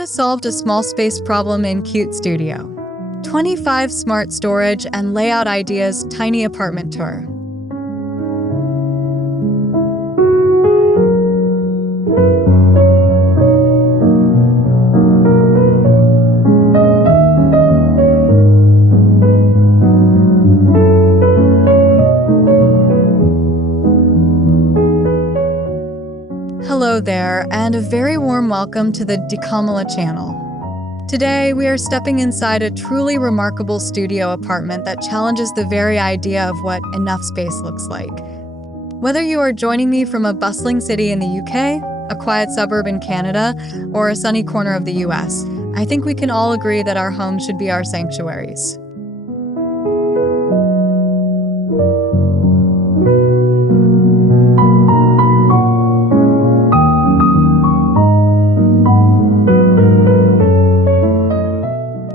to solve a small space problem in Cute Studio. 25 smart storage and layout ideas, tiny apartment tour. Hello there, and a very warm welcome to the Kamala channel. Today, we are stepping inside a truly remarkable studio apartment that challenges the very idea of what enough space looks like. Whether you are joining me from a bustling city in the UK, a quiet suburb in Canada, or a sunny corner of the US, I think we can all agree that our homes should be our sanctuaries.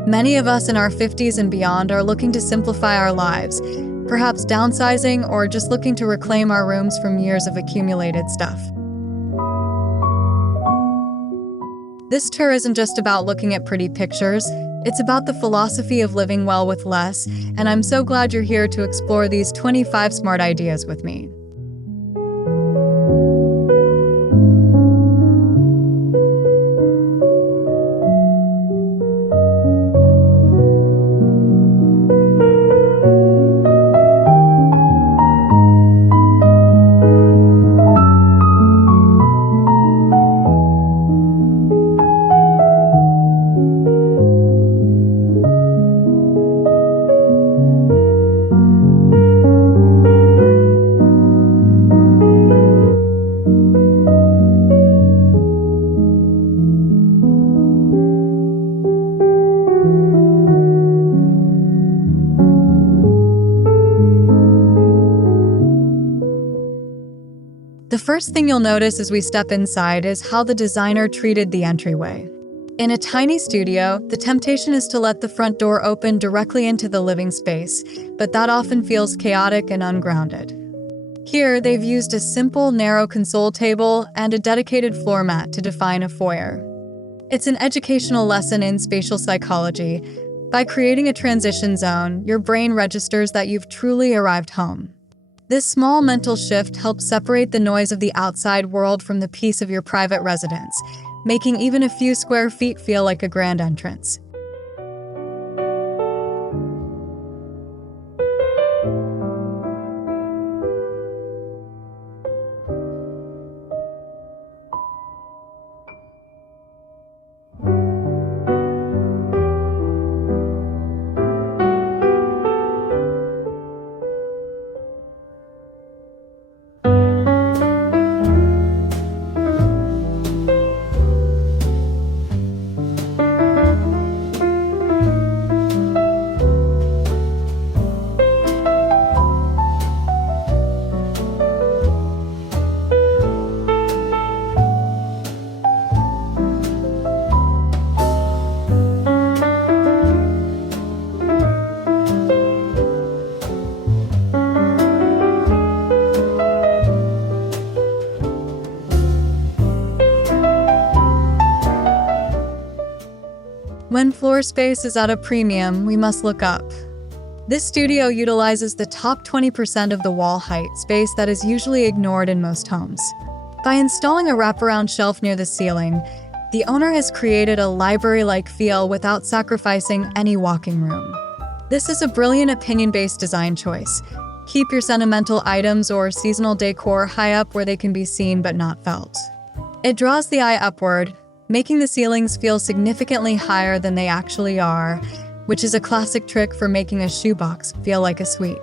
Many of us in our 50s and beyond are looking to simplify our lives, perhaps downsizing or just looking to reclaim our rooms from years of accumulated stuff. This tour isn't just about looking at pretty pictures, it's about the philosophy of living well with less, and I'm so glad you're here to explore these 25 smart ideas with me. The first thing you'll notice as we step inside is how the designer treated the entryway. In a tiny studio, the temptation is to let the front door open directly into the living space, but that often feels chaotic and ungrounded. Here, they've used a simple, narrow console table and a dedicated floor mat to define a foyer. It's an educational lesson in spatial psychology. By creating a transition zone, your brain registers that you've truly arrived home. This small mental shift helps separate the noise of the outside world from the peace of your private residence, making even a few square feet feel like a grand entrance. When floor space is at a premium, we must look up. This studio utilizes the top 20% of the wall height, space that is usually ignored in most homes. By installing a wraparound shelf near the ceiling, the owner has created a library-like feel without sacrificing any walking room. This is a brilliant opinion-based design choice. Keep your sentimental items or seasonal decor high up where they can be seen but not felt. It draws the eye upward, making the ceilings feel significantly higher than they actually are, which is a classic trick for making a shoebox feel like a suite.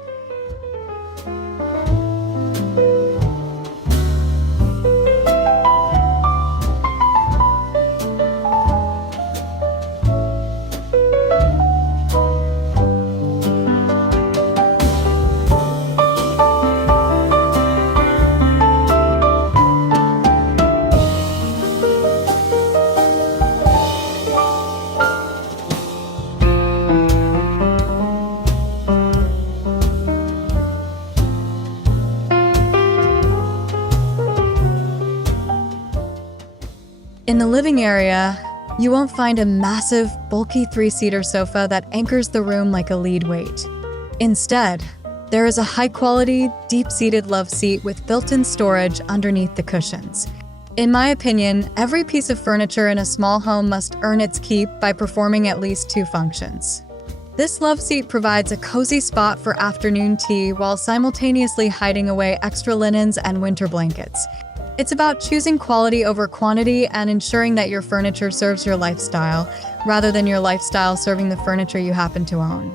In the living area, You won't find a massive, bulky 3-seater sofa that anchors the room like a lead weight. Instead, there is a high-quality, deep-seated love seat with built-in storage underneath the cushions. In my opinion, every piece of furniture in a small home must earn its keep by performing at least 2 functions. This love seat provides a cozy spot for afternoon tea while simultaneously hiding away extra linens and winter blankets. It's about choosing quality over quantity and ensuring that your furniture serves your lifestyle, rather than your lifestyle serving the furniture you happen to own.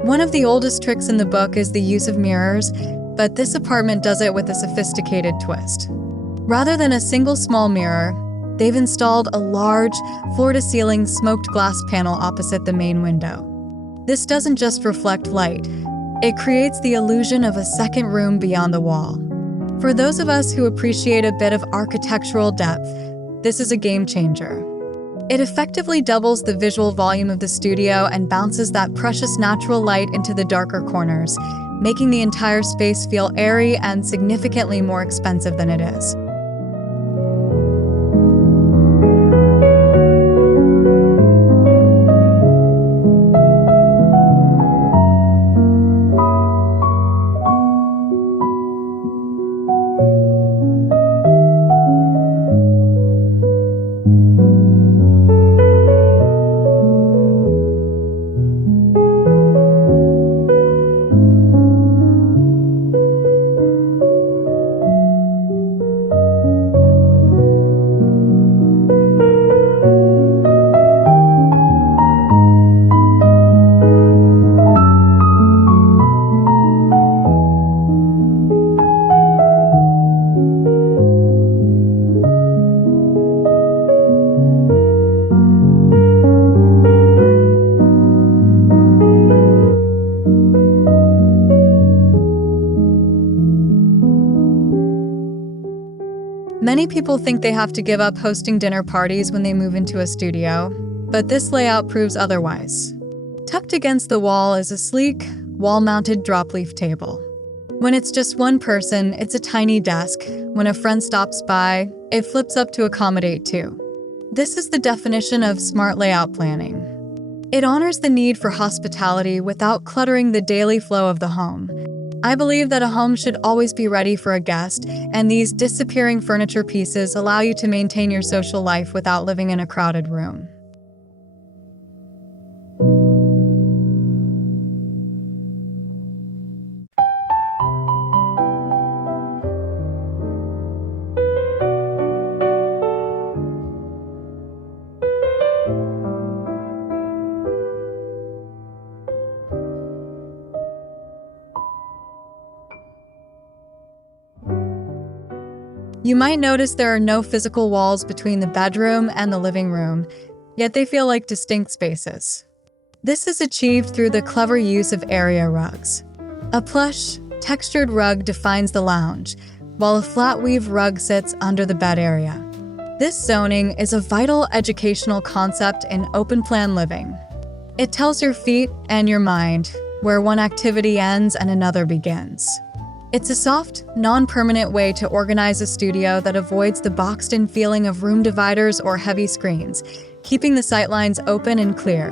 One of the oldest tricks in the book is the use of mirrors, but this apartment does it with a sophisticated twist. Rather than a single small mirror, they've installed a large, floor-to-ceiling smoked glass panel opposite the main window. This doesn't just reflect light, it creates the illusion of a second room beyond the wall. For those of us who appreciate a bit of architectural depth, this is a game changer. It effectively doubles the visual volume of the studio and bounces that precious natural light into the darker corners, making the entire space feel airy and significantly more expensive than it is. Many people think they have to give up hosting dinner parties when they move into a studio, but this layout proves otherwise. Tucked against the wall is a sleek, wall-mounted drop-leaf table. When it's just one person, it's a tiny desk. When a friend stops by, it flips up to accommodate two. This is the definition of smart layout planning. It honors the need for hospitality without cluttering the daily flow of the home. I believe that a home should always be ready for a guest, and these disappearing furniture pieces allow you to maintain your social life without living in a crowded room. You might notice there are no physical walls between the bedroom and the living room, yet they feel like distinct spaces. This is achieved through the clever use of area rugs. A plush, textured rug defines the lounge, while a flat weave rug sits under the bed area. This zoning is a vital educational concept in open-plan living. It tells your feet and your mind where one activity ends and another begins. It's a soft, non-permanent way to organize a studio that avoids the boxed-in feeling of room dividers or heavy screens, keeping the sightlines open and clear.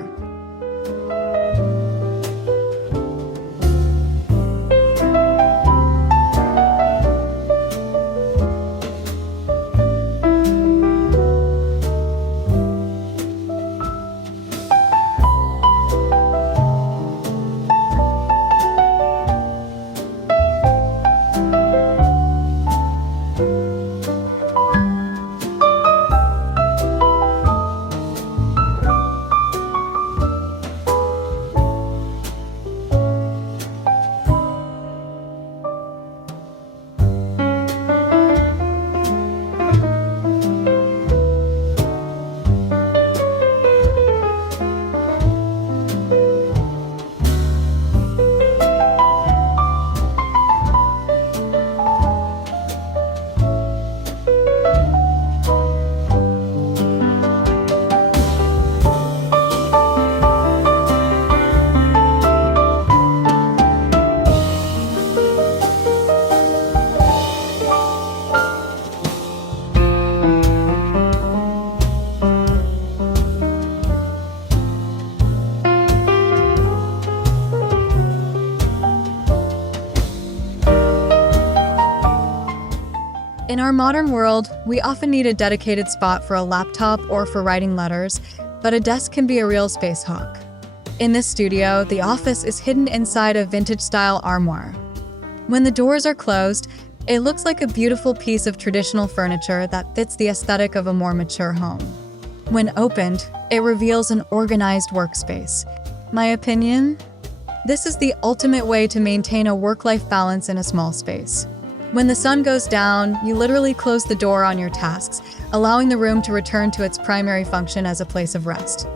In our modern world, we often need a dedicated spot for a laptop or for writing letters, but a desk can be a real space hawk. In this studio, the office is hidden inside a vintage-style armoire. When the doors are closed, it looks like a beautiful piece of traditional furniture that fits the aesthetic of a more mature home. When opened, it reveals an organized workspace. My opinion? This is the ultimate way to maintain a work-life balance in a small space. When the sun goes down, you literally close the door on your tasks, allowing the room to return to its primary function as a place of rest.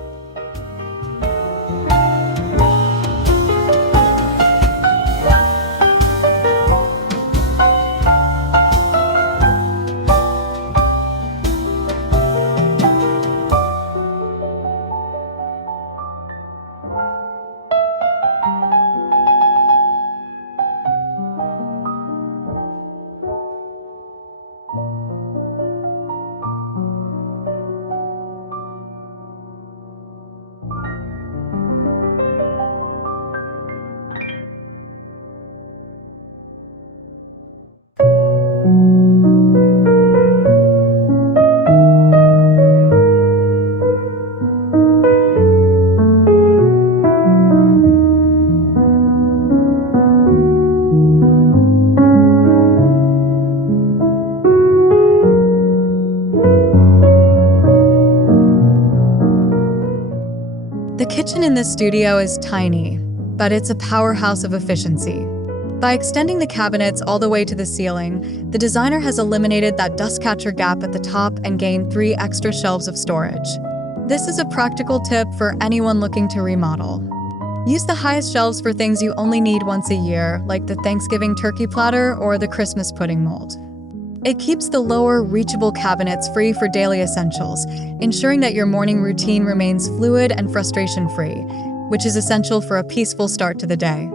The kitchen in this studio is tiny, but it's a powerhouse of efficiency. By extending the cabinets all the way to the ceiling, the designer has eliminated that dust catcher gap at the top and gained 3 extra shelves of storage. This is a practical tip for anyone looking to remodel. Use the highest shelves for things you only need once a year, like the Thanksgiving turkey platter or the Christmas pudding mold. It keeps the lower, reachable cabinets free for daily essentials, ensuring that your morning routine remains fluid and frustration-free, which is essential for a peaceful start to the day.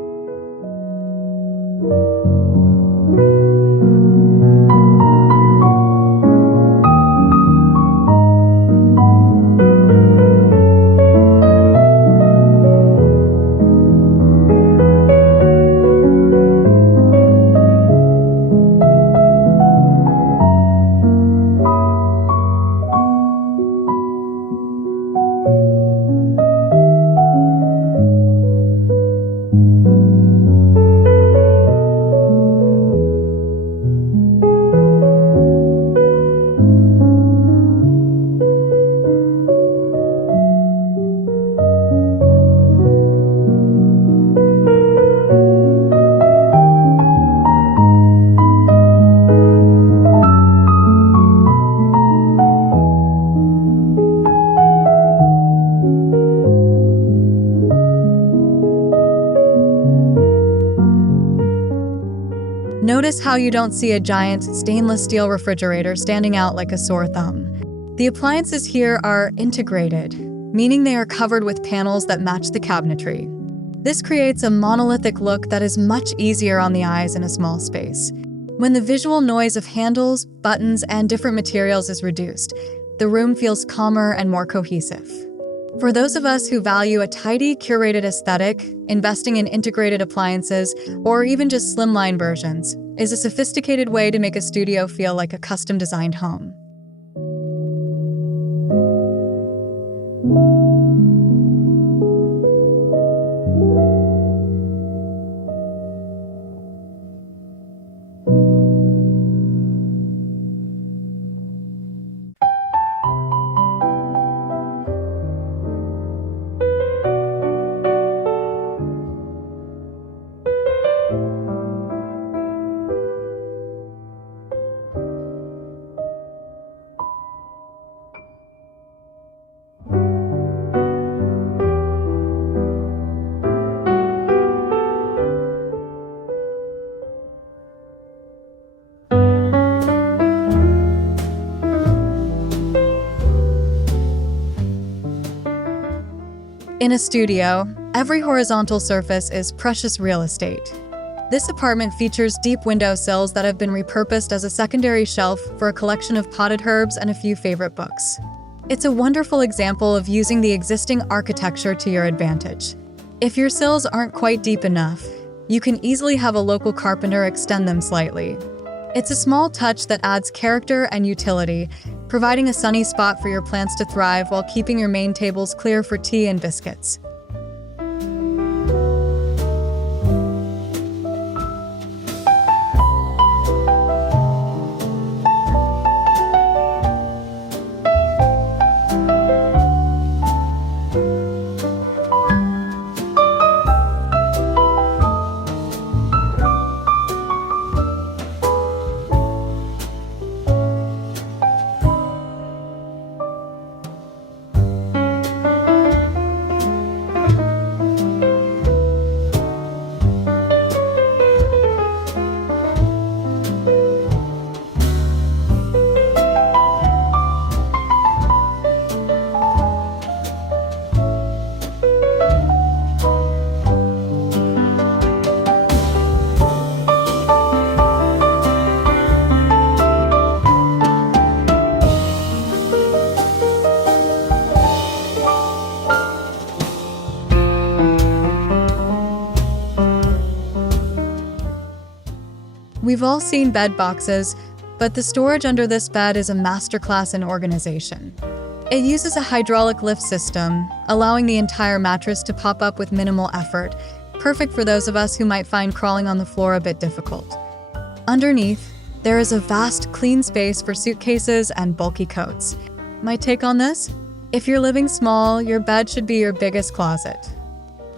Notice how you don't see a giant stainless steel refrigerator standing out like a sore thumb. The appliances here are integrated, meaning they are covered with panels that match the cabinetry. This creates a monolithic look that is much easier on the eyes in a small space. When the visual noise of handles, buttons, and different materials is reduced, the room feels calmer and more cohesive. For those of us who value a tidy, curated aesthetic, investing in integrated appliances, or even just slimline versions, is a sophisticated way to make a studio feel like a custom-designed home. In a studio, every horizontal surface is precious real estate. This apartment features deep windowsills that have been repurposed as a secondary shelf for a collection of potted herbs and a few favorite books. It's a wonderful example of using the existing architecture to your advantage. If your sills aren't quite deep enough, you can easily have a local carpenter extend them slightly. It's a small touch that adds character and utility, providing a sunny spot for your plants to thrive while keeping your main tables clear for tea and biscuits. We've all seen bed boxes, but the storage under this bed is a masterclass in organization. It uses a hydraulic lift system, allowing the entire mattress to pop up with minimal effort, perfect for those of us who might find crawling on the floor a bit difficult. Underneath, there is a vast, clean space for suitcases and bulky coats. My take on this? If you're living small, your bed should be your biggest closet.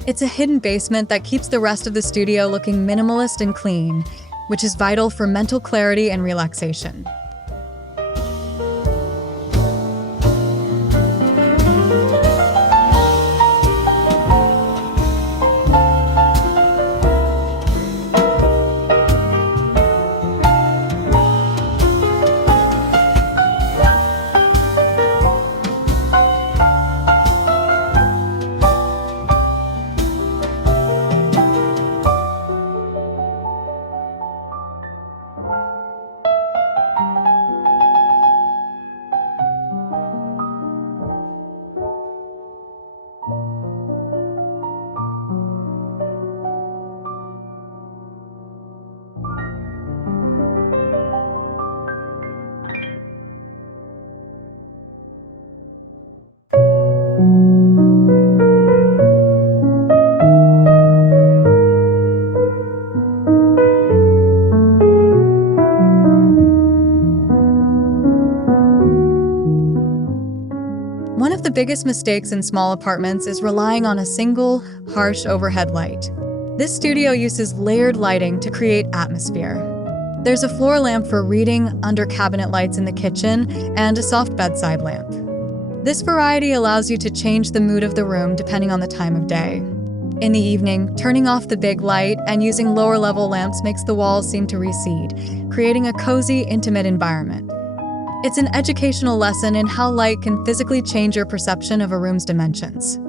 It's a hidden basement that keeps the rest of the studio looking minimalist and clean, which is vital for mental clarity and relaxation. One of the biggest mistakes in small apartments is relying on a single, harsh overhead light. This studio uses layered lighting to create atmosphere. There's a floor lamp for reading, under cabinet lights in the kitchen, and a soft bedside lamp. This variety allows you to change the mood of the room depending on the time of day. In the evening, turning off the big light and using lower-level lamps makes the walls seem to recede, creating a cozy, intimate environment. It's an educational lesson in how light can physically change your perception of a room's dimensions.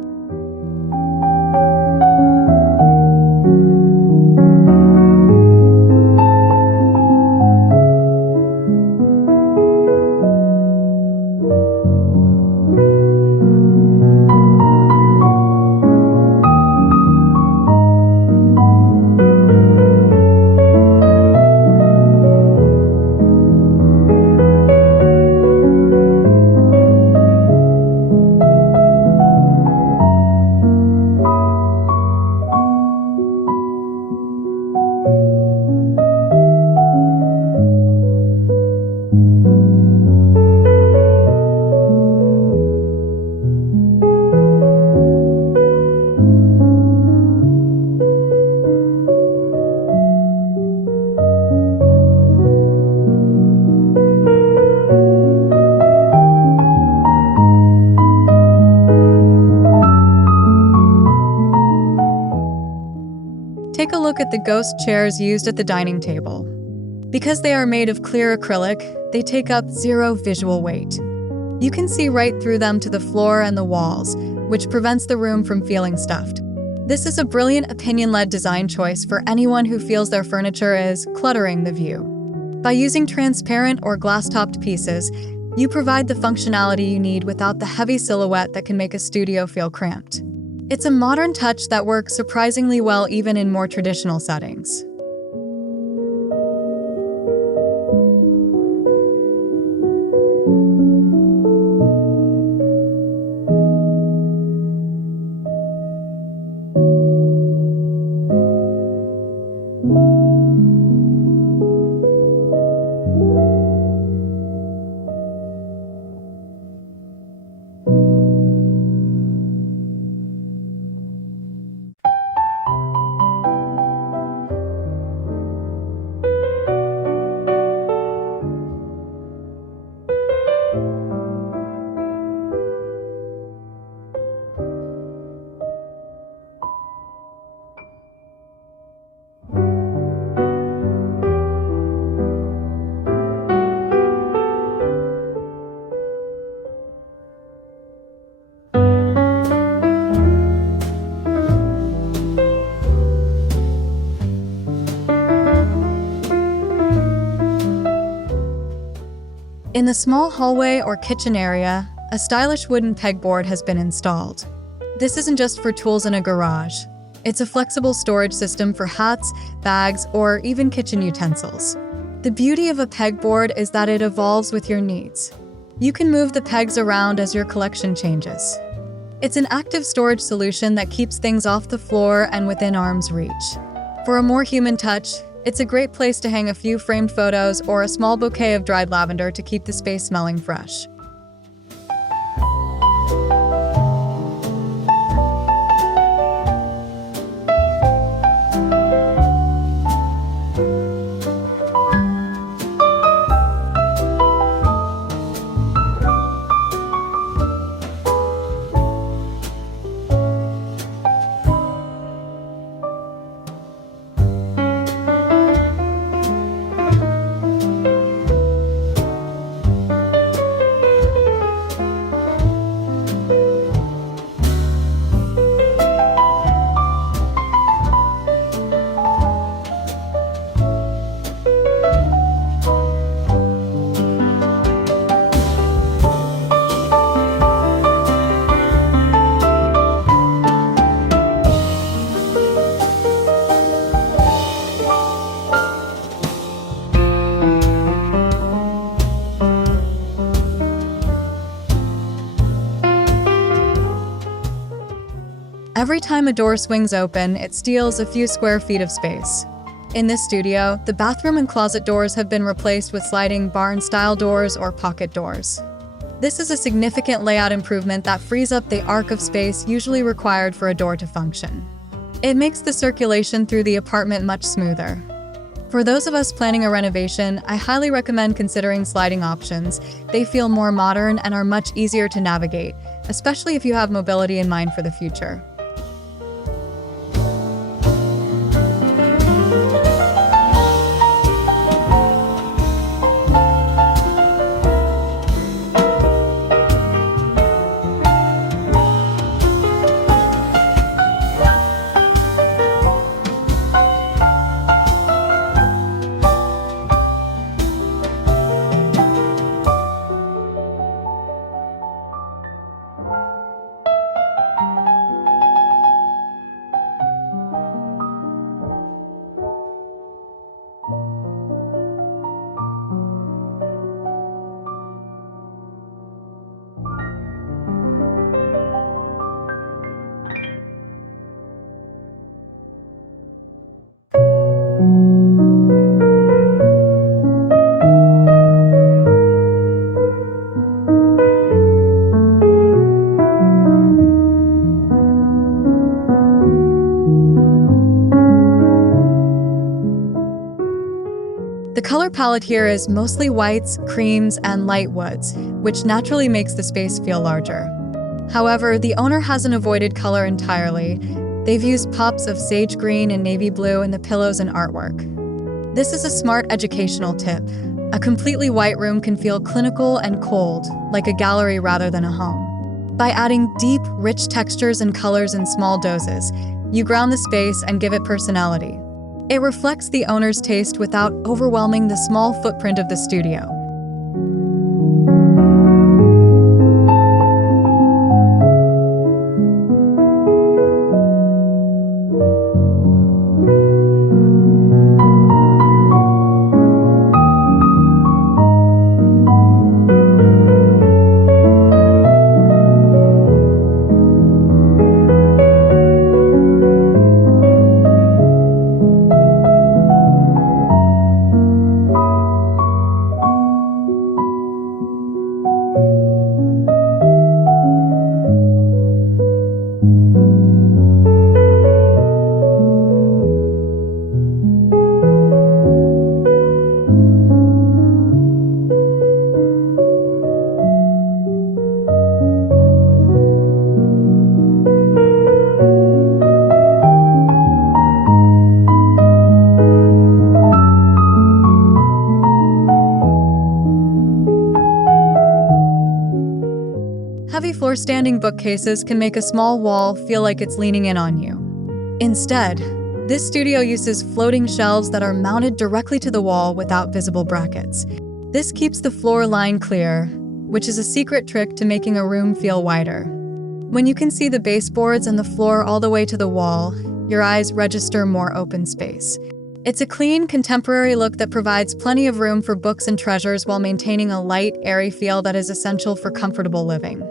Take a look at the ghost chairs used at the dining table. Because they are made of clear acrylic, they take up zero visual weight. You can see right through them to the floor and the walls, which prevents the room from feeling stuffed. This is a brilliant opinion-led design choice for anyone who feels their furniture is cluttering the view. By using transparent or glass-topped pieces, you provide the functionality you need without the heavy silhouette that can make a studio feel cramped. It's a modern touch that works surprisingly well even in more traditional settings. In the small hallway or kitchen area, a stylish wooden pegboard has been installed. This isn't just for tools in a garage. It's a flexible storage system for hats, bags, or even kitchen utensils. The beauty of a pegboard is that it evolves with your needs. You can move the pegs around as your collection changes. It's an active storage solution that keeps things off the floor and within arm's reach. For a more human touch, it's a great place to hang a few framed photos or a small bouquet of dried lavender to keep the space smelling fresh. Every time a door swings open, it steals a few square feet of space. In this studio, the bathroom and closet doors have been replaced with sliding barn-style doors or pocket doors. This is a significant layout improvement that frees up the arc of space usually required for a door to function. It makes the circulation through the apartment much smoother. For those of us planning a renovation, I highly recommend considering sliding options. They feel more modern and are much easier to navigate, especially if you have mobility in mind for the future. The color palette here is mostly whites, creams, and light woods, which naturally makes the space feel larger. However, the owner hasn't avoided color entirely. They've used pops of sage green and navy blue in the pillows and artwork. This is a smart educational tip. A completely white room can feel clinical and cold, like a gallery rather than a home. By adding deep, rich textures and colors in small doses, you ground the space and give it personality. It reflects the owner's taste without overwhelming the small footprint of the studio. Heavy floor-standing bookcases can make a small wall feel like it's leaning in on you. Instead, this studio uses floating shelves that are mounted directly to the wall without visible brackets. This keeps the floor line clear, which is a secret trick to making a room feel wider. When you can see the baseboards and the floor all the way to the wall, your eyes register more open space. It's a clean, contemporary look that provides plenty of room for books and treasures while maintaining a light, airy feel that is essential for comfortable living.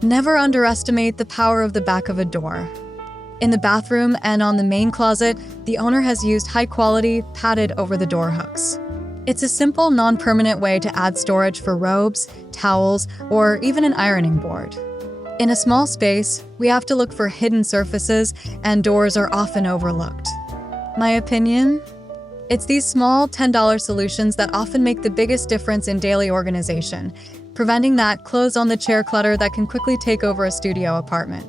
Never underestimate the power of the back of a door. In the bathroom and on the main closet, the owner has used high-quality, padded over-the-door hooks. It's a simple, non-permanent way to add storage for robes, towels, or even an ironing board. In a small space, we have to look for hidden surfaces, and doors are often overlooked. My opinion? It's these small, $10 solutions that often make the biggest difference in daily organization, preventing that clothes-on-the-chair clutter that can quickly take over a studio apartment.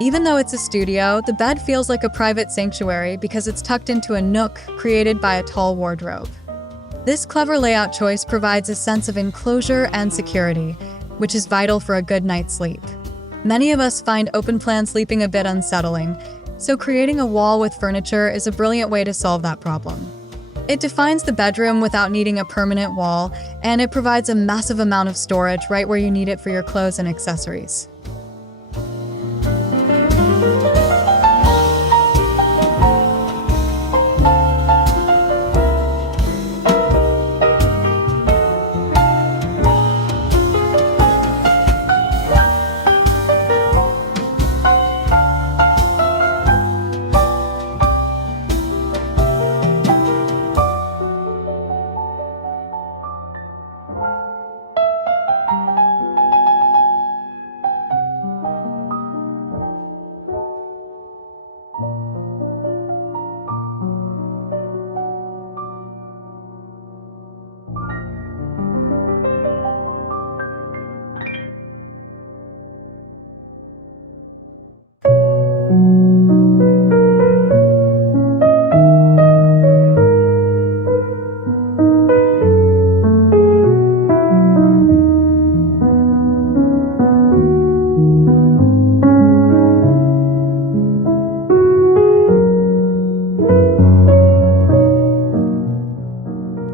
Even though it's a studio, the bed feels like a private sanctuary because it's tucked into a nook created by a tall wardrobe. This clever layout choice provides a sense of enclosure and security, which is vital for a good night's sleep. Many of us find open-plan sleeping a bit unsettling, so creating a wall with furniture is a brilliant way to solve that problem. It defines the bedroom without needing a permanent wall, and it provides a massive amount of storage right where you need it for your clothes and accessories.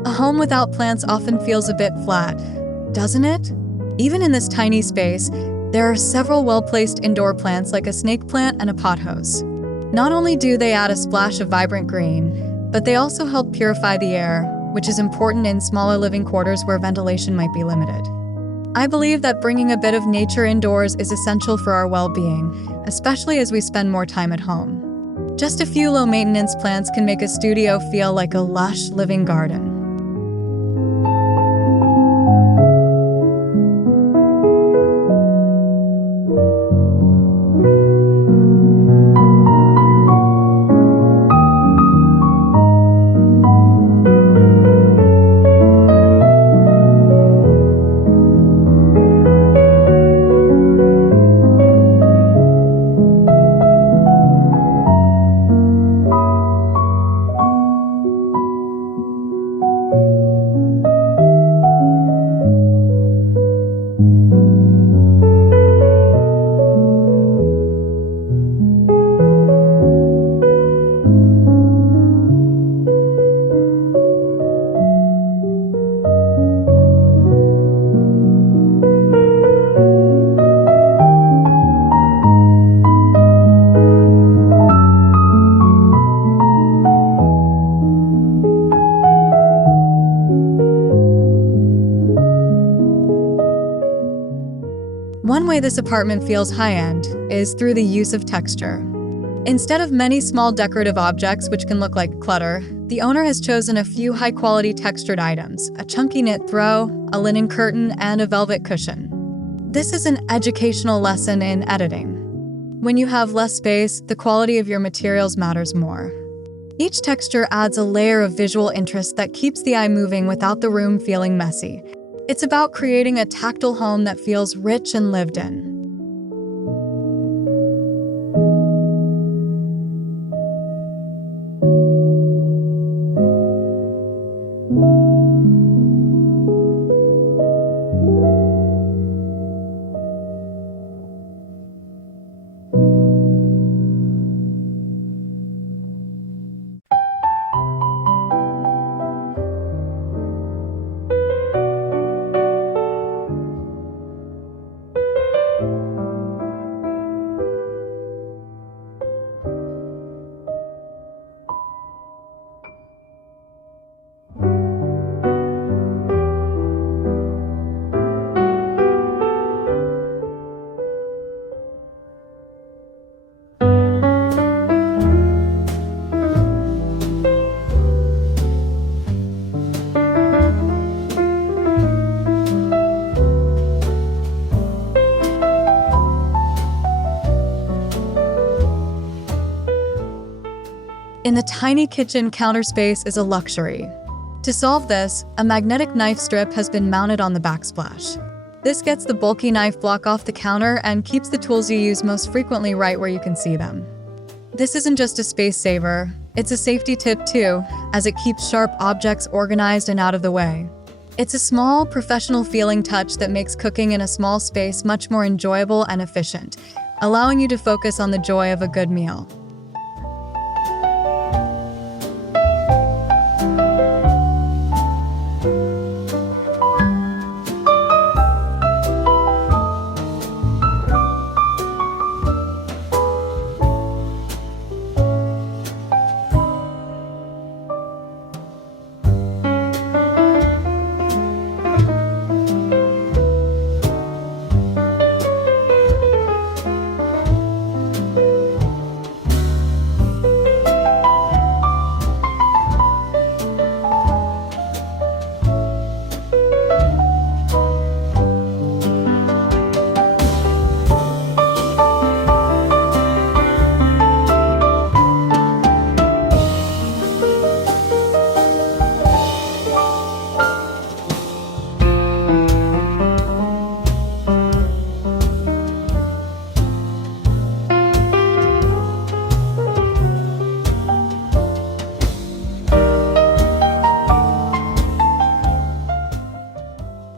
A home without plants often feels a bit flat, doesn't it? Even in this tiny space, there are several well-placed indoor plants like a snake plant and a pothose. Not only do they add a splash of vibrant green, but they also help purify the air, which is important in smaller living quarters where ventilation might be limited. I believe that bringing a bit of nature indoors is essential for our well-being, especially as we spend more time at home. Just a few low-maintenance plants can make a studio feel like a lush, living garden. One way this apartment feels high-end is through the use of texture. Instead of many small decorative objects which can look like clutter, the owner has chosen a few high-quality textured items: a chunky knit throw, a linen curtain, and a velvet cushion. This is an educational lesson in editing. When you have less space, the quality of your materials matters more. Each texture adds a layer of visual interest that keeps the eye moving without the room feeling messy. It's about creating a tactile home that feels rich and lived in. In the tiny kitchen, counter space is a luxury. To solve this, a magnetic knife strip has been mounted on the backsplash. This gets the bulky knife block off the counter and keeps the tools you use most frequently right where you can see them. This isn't just a space saver, it's a safety tip too, as it keeps sharp objects organized and out of the way. It's a small, professional-feeling touch that makes cooking in a small space much more enjoyable and efficient, allowing you to focus on the joy of a good meal.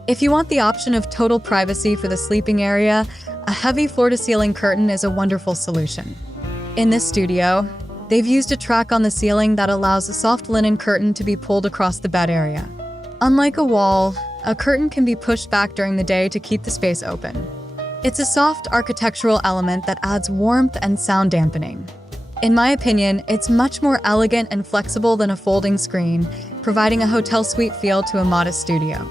If you want the option of total privacy for the sleeping area, a heavy floor-to-ceiling curtain is a wonderful solution. In this studio, they've used a track on the ceiling that allows a soft linen curtain to be pulled across the bed area. Unlike a wall, a curtain can be pushed back during the day to keep the space open. It's a soft architectural element that adds warmth and sound dampening. In my opinion, it's much more elegant and flexible than a folding screen, providing a hotel suite feel to a modest studio.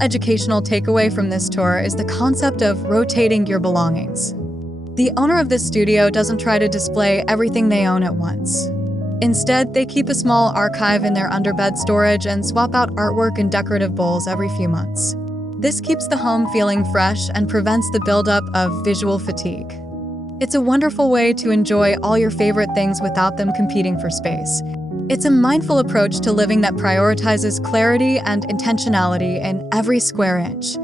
educational takeaway from this tour is the concept of rotating your belongings. The owner of this studio doesn't try to display everything they own at once. Instead, they keep a small archive in their underbed storage and swap out artwork and decorative bowls every few months. This keeps the home feeling fresh and prevents the buildup of visual fatigue. It's a wonderful way to enjoy all your favorite things without them competing for space. It's a mindful approach to living that prioritizes clarity and intentionality in every square inch.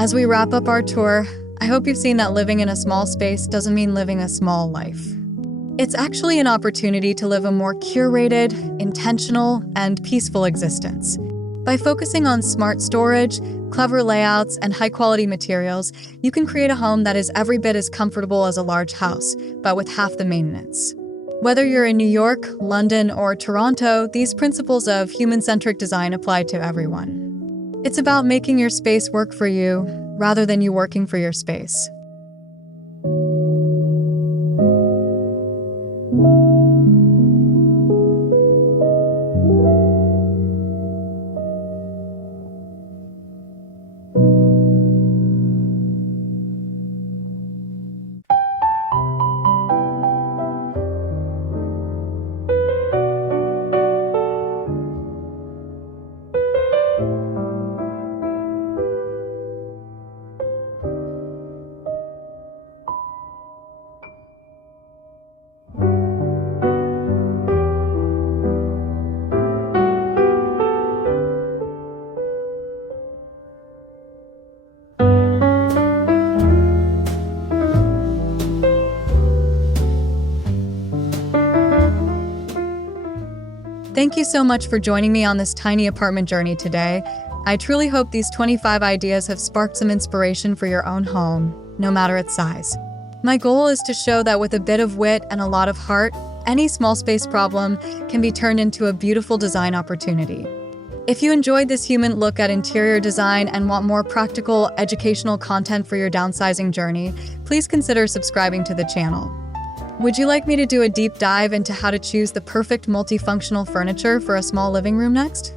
As we wrap up our tour, I hope you've seen that living in a small space doesn't mean living a small life. It's actually an opportunity to live a more curated, intentional, and peaceful existence. By focusing on smart storage, clever layouts, and high-quality materials, you can create a home that is every bit as comfortable as a large house, but with half the maintenance. Whether you're in New York, London, or Toronto, these principles of human-centric design apply to everyone. It's about making your space work for you, rather than you working for your space. Thank you so much for joining me on this tiny apartment journey today. I truly hope these 25 ideas have sparked some inspiration for your own home, no matter its size. My goal is to show that with a bit of wit and a lot of heart, any small space problem can be turned into a beautiful design opportunity. If you enjoyed this human look at interior design and want more practical, educational content for your downsizing journey, please consider subscribing to the channel. Would you like me to do a deep dive into how to choose the perfect multifunctional furniture for a small living room next?